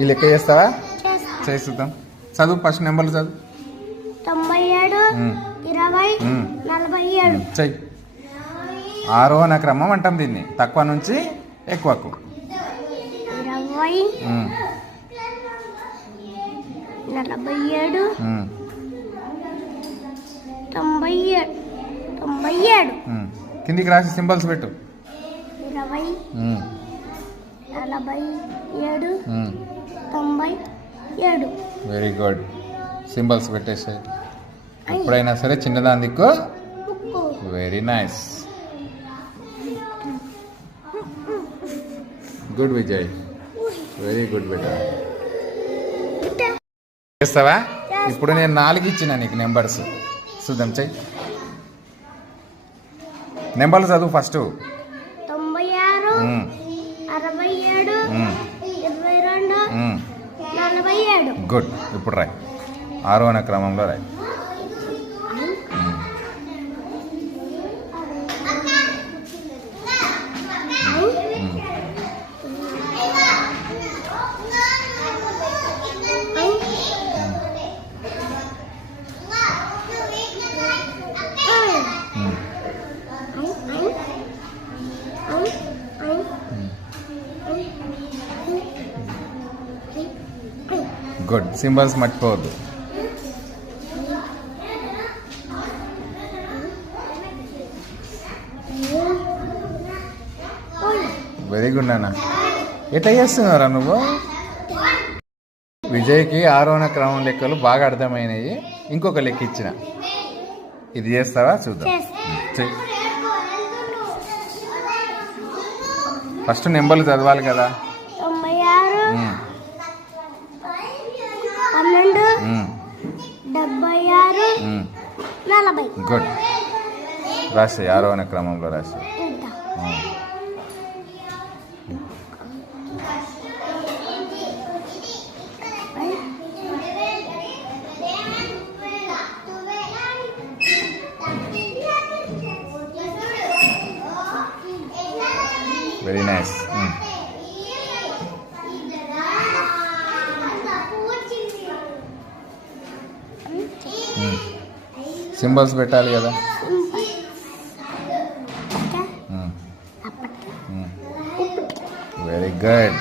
ఈ లెక్క చేస్తావా? చేస్తాం. చదువు, ఫస్ట్ నెంబర్లు చదువు. 97 20 47 చెయ్యి. ఆరోహణ క్రమం అంటాం దీన్ని, తక్కువ నుంచి ఎక్కువకు. 20 47 97 కిందికి రాసి సింబల్స్ పెట్టు. 20 47 97. Very good. సింబల్స్ పెట్టేసాయి. ఎప్పుడైనా సరే చిన్నదాని దిక్కు. Very nice. Good Vijay, very good beta. చేస్తావా? ఇప్పుడు నేను 4 ఇచ్చిన నీకు నెంబర్స్. చూద్దాం, చెయ్యి. నెంబర్లు చదువు ఫస్ట్. 96 67 22 47. గుడ్. ఇప్పుడు రాయ్, ఆరోహణ క్రమంలో రాయ్. గుడ్. సింబల్స్ మర్చిపోవద్దు. వెరీ గుడ్ నాన్న. ఎట్లా చేస్తున్నారా నువ్వు? విజయ్కి ఆరోహణ క్రమం లెక్కలు బాగా అర్థమైనవి. ఇంకొక లెక్క ఇచ్చిన, ఇది చేస్తావా? చూద్దాం. ఫస్ట్ నెంబర్లు చదవాలి కదా. 96 12 76 40. గుడ్. రాసి, ఆరోహణ క్రమంలో రాసి. Very nice. సింబల్స్ పెట్టాలి కదా. Very good.